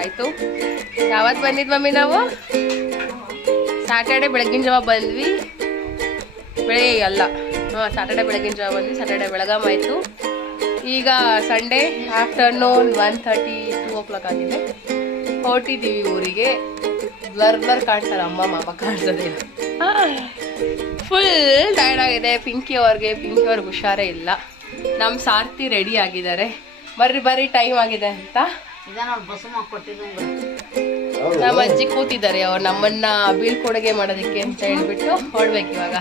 ಆಯ್ತು. ಯಾವತ್ತು ಬಂದಿದ್ ಮಮ್ಮಿ ನಾವು? ಸಾಟರ್ಡೆ ಬೆಳಗಿನ ಜಾವ ಬಂದ್ವಿ. ಬೆಳಗ್ಗೆ ಅಲ್ಲ. ಹಾಂ ಸ್ಯಾಟರ್ಡೆ ಬೆಳಗಿನ ಜಾವ ಬಂದ್ವಿ. ಸಾಟರ್ಡೆ ಬೆಳಗಾಮ್ ಆಯಿತು. ಈಗ Sunday afternoon one thirty two o'clock ಆಗಿದೆ. ಹೊರಟಿದ್ದೀವಿ ಊರಿಗೆ. ಬ್ಲರ್ ಬ್ಲರ್ ಕಾಣ್ತಾರೆ. ಅಮ್ಮ, ಮಾಮ ಕಾಣ್ತದೆ ಫುಲ್ ಟೈರ್ಡ್ ಆಗಿದೆ. ಪಿಂಕಿ ಅವ್ರಿಗೆ ಪಿಂಕಿ ಅವ್ರಿಗೆ ಹುಷಾರೇ ಇಲ್ಲ. ನಮ್ಮ ಸಾರ್ತಿ ರೆಡಿ ಆಗಿದ್ದಾರೆ. ಬರ್ರಿ ಬರ್ರಿ ಟೈಮ್ ಆಗಿದೆ ಅಂತ. ನಮ್ಮ ಅಜ್ಜಿ ಕೂತಿದ್ದಾರೆ ಅವ್ರು ನಮ್ಮನ್ನ ಬೀಳ್ಕೊಡುಗೆ ಮಾಡೋದಕ್ಕೆ ಅಂತ ಹೇಳ್ಬಿಟ್ಟು ಹೊಡ್ಬೇಕು ಇವಾಗ.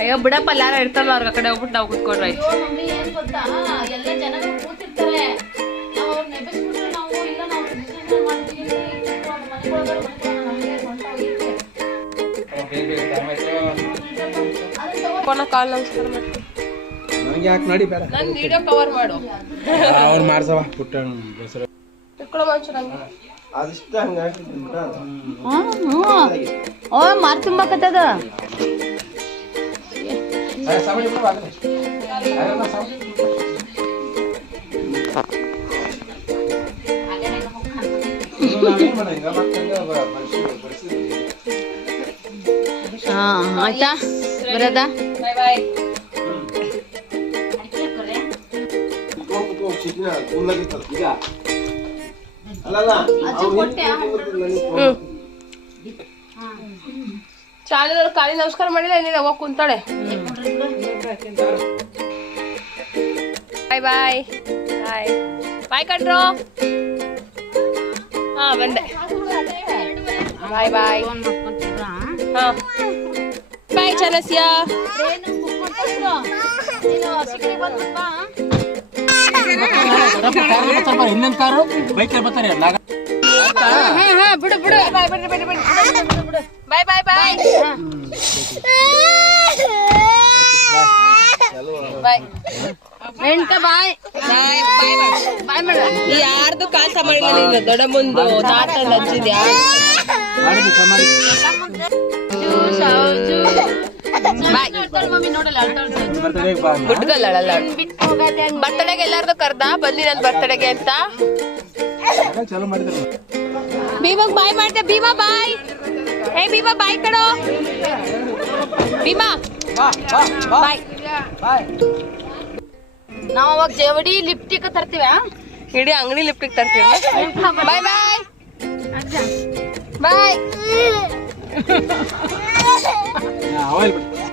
ಅಯ್ಯೋ ಬಿಡಪ್ಪ ಯಾರ ಇರ್ತಾರಲ್ಲ ಅವ್ರ ಕಡೆ ಹೋಗ್ಬಿಟ್ಟು ನಾವು ಕುತ್ಕೊಂಡ್ರೆ. ಕೊನ ಕಾಲ್ ನಮಸ್ಕಾರ ಮಾಡಿ ನನಗೆ ಯಾಕೆ ನಡಿ ಬೇಡ. ನನ್ನ ವಿಡಿಯೋ ಕವರ್ ಮಾಡು. ಅವ್ನು ಮಾಡ್ಸವ ಪುಟ್ಟ ಹೆಸರು ಇಟ್ಕೊಳ್ಳೋ ಮನುಷ್ಯ ನಂಗೆ. ಅದಿಷ್ಟ ಹಂಗಾಗಿ ಓ ಮಾರ್ ತುಂಬಾಕತ್ತದ ಹಾ ಆಯ್ತಾ? ಬರದ? ಬಾಯ್. ಚಾನಲ್ ಕಾಲಿ ನಮಸ್ಕಾರ ಮಾಡಿಲ್ಲ ಏನಿಲ್ಲ ಹೋಗಿ ಕುಂತಾಳೆ. ಬಾಯ್ ಬಾಯ್. ಬಾಯ್. ಬಾಯ್ ಕಣ್ರು. ಹಾ ಬಂದೆ. ಬಾಯ್ ಬಾಯ್. ಹಾ. ಬಾಯ್ ಚಲಸ್ಯ ಇನ್ನೊಂದು ಕಾರು ಬೈಕಲ್ಲಿ ಬರ್ತಾರೆ ಬಿಡು ಬಿಡು ಬಾಯ್ ಬಿಡ್ರಿ ಬಿಡ್ರಿ ಬಿಡ್ರಿ ಬಾಯ್ ಬಾಯ್ ಬಾಯ್ ಬಾಯ್ ಬಾಯ್ ಬಾಯ್ ಮಾಡ ಯಾರ್ದು ಕಾಲ ನೀನು ದೊಡ್ಡ ಮುಂದು ತಾತ ಹಚ್ಚಿದ್ಯಾ? ಗುಡ್ಗಲ್ಲ ಬರ್ತಡೆಗೆ ಎಲ್ಲಾರ್ದು ಕರ್ದ? ಬಂದಿ ನನ್ ಬರ್ತಡೆಗೆ ಅಂತ. ಭೀಮಾಗ್ ಬಾಯ್ ಮಾಡ್ದೆ ಭೀಮಾ ಬಾಯ್. ಹೇ ಭೀಮಾ ಬಾಯ್ ಕಡೋ ಭೀಮಾ ಬಾಯ್. ನಾವ್ ಅವಾಗ ಜವಡಿ ಲಿಪ್ಟಿಕ್ ತರ್ತೀವ? ಇಡೀ ಅಂಗಡಿ ಲಿಪ್ಟಿಕ್ ತರ್ತೀವಿ. ಬಾಯ್ ಬಾಯ್. ಬಾಯ್.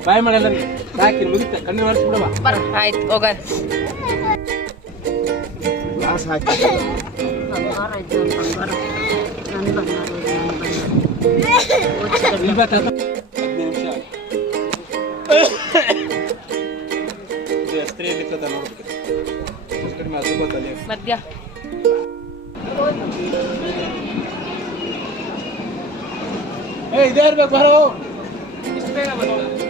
ಬಾಯ್ ಮಾಡಿ ಎಲ್ಲರಿಗೆ ಸಾಕಿ ಮುಗಿತ. ಕಣ್ಣು ಒರೆಸ್ಬಿಡವ ಆಯ್ತು ಹೋಗೋಣ. ಗ್ಲಾಸ್ ಹಾಕಿ. ಹದಿನೈದು ನಿಮಿಷ ನೋಡ್ಬೇಕು. ಎಷ್ಟು इधर में भरो इसमें ना बनाओ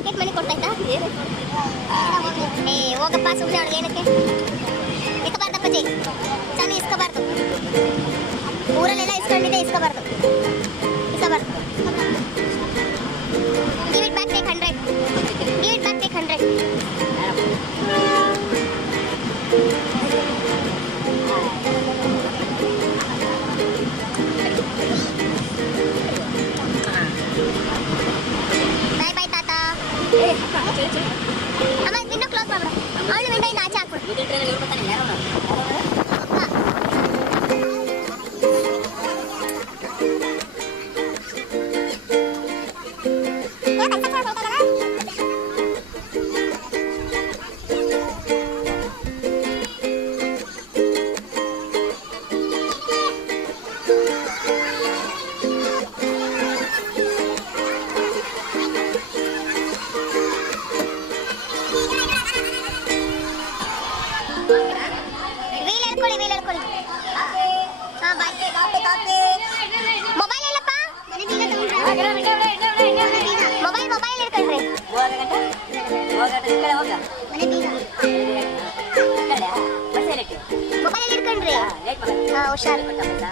ಪಾಕೆಟ್ ಮನಿ ಕೊಡ್ತಾಯ್ತಾ ಏ ಹೋಗಪ್ಪ ಸುಮ್ಮನೆ ಅವಳಿಗೆ ಏನಕ್ಕೆ ಇಸ್ಕಬಾರ್ದಪ್ಪಾಜಿ ಚಾನು ಇಸ್ಕಬಾರ್ದು ಊರಲ್ಲೆಲ್ಲ ಇಸ್ಕೊಂಡಿದೆ ಇಸ್ಕಬಾರ್ದು ಇಸ್ಕಬಾರ್ದು give it back take hundred give it back take hundred ಅಮ್ಮ ವಿಂಡೋ ಕ್ಲೋಸ್ ಮಾಡ್ಬಿಡ ಅವಳು ವಿಂಡೋ ಇಂದ ಆಚೆ ಹಾಕ್ಬಿಡು ಮೊಬೈಲ್ ಮೊಬೈಲ್ ಇಟ್ಕೊಳ್ರಿ ಮೊಬೈಲ್ ಇಟ್ಕೊಂಡ್ರಿ ಹಾ ಹುಷಾರು ಬಾಯ್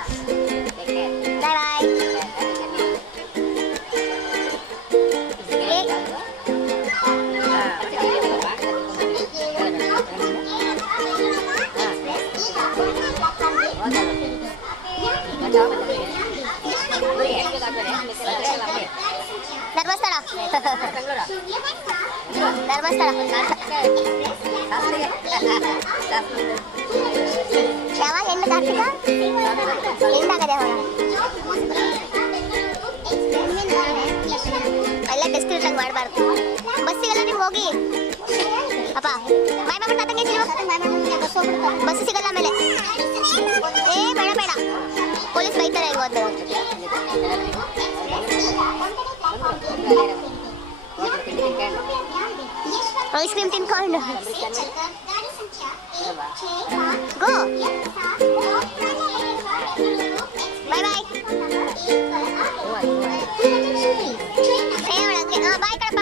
ಬಾಯ್ ಧರ್ಮಸ್ಥಳ ಧರ್ಮಸ್ಥಳ ಯಾವಾಗ ಹೆಣ್ಣು ಕಾರ್ತಿಕ ಅವಳ ಎಲ್ಲ ಬೆಸ್ಟ್ ಇಟ್ಟಂಗೆ ಮಾಡಬಾರ್ದು. ಬಸ್ಸಿಗೆಲ್ಲ ನೀವು ಹೋಗಿ. ಅಪ್ಪ ಬಾಯ್ ಮಾಡ್ಬಿಟ್ಟು ತಾತಂಗೆ ಬಸ್ ಸಿಗಲ್ಲ ಆಮೇಲೆ. ಏ, ಬೇಡ ಬೇಡ. పోలీస్ బయట అయిపోతుంది ice cream తినుకోండి go bye bye bye Kadapa